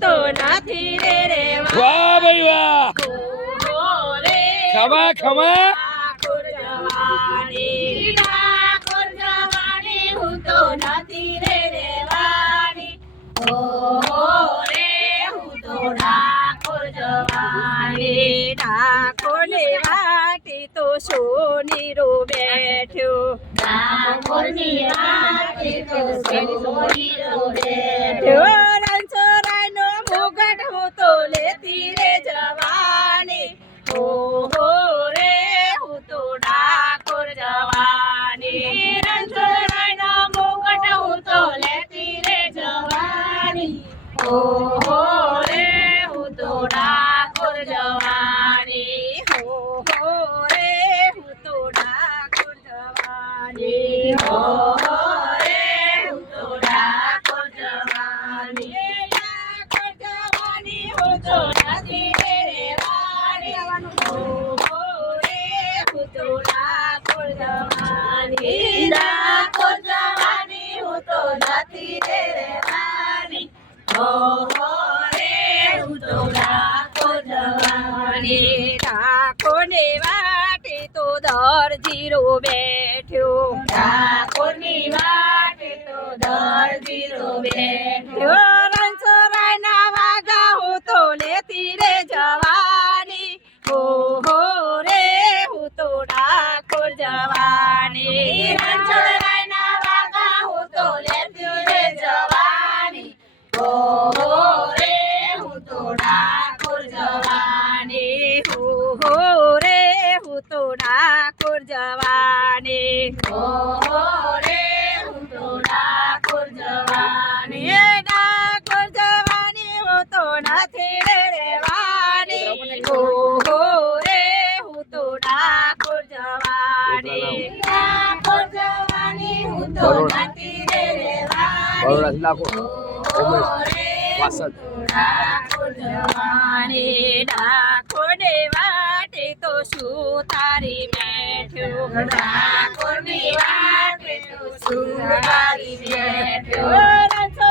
તો નથી રે રેવા વાહ ભાઈ વાહ ખમા ખમા ઠાકોર જવાની હું તો નથી રે રેવાની ઓ રે હું તો ઠાકોર જવાની ઠાકોર વાટી તો સોની રો બેઠ્યો ઠાકોરની વાટી તો સોની રો બેઠ્યો રણછોડરાયનો મુગટ હું તો લેતી રે જવાની ઓહો રે હું તો ઠાકોર જવાની રણછોડરાયનો મુગટ હું તો લેતી રે જવાની ઓહો રે હું તો ઠાકોર જવાની ઓહો રે હું તો ઠાકોર જવાની ઓહો રે હું તો ઠાકોર જવાની ઠાકોર જવાની હું તો નથી રે રેવાની ઓહો રે હું તો ઠાકોર જવાની ઠાકોર જવાની હું તો નથી રે રેવાની ઓહો રે હું તો ઠાકોર જવાની ઠાકોરને વાટે તો દરજીરો બેઠ્યો ઠાકોરની વાટે તો દરજીરો બેઠ્યો રણછોડરાયના વાગા હું તો લેતી રે જવાની ઓહો રે હું તો ઠાકોર જવાની રણછોડરાયના વાગા હું તો લેતી રે જવાની ઓહો રે હું તો ઠાકોર જવાની ઓહો રે હું તો ઠાકોર જવાની ઓહો રે હું તો ઠાકોર જવાની ઠાકોર જવાની હું તો નથી રે રેવાની ઓહો રે હું તો ઠાકોર જવાની ઠાકોર જવાની હું તો નથી રે રેવાની ઓહો રે ઠાકોર જવાની ઠાકોરને વાટે તો શું તારી બેઠ્યો ઠાકોરની વાટે તો શું તારી બેઠ્યો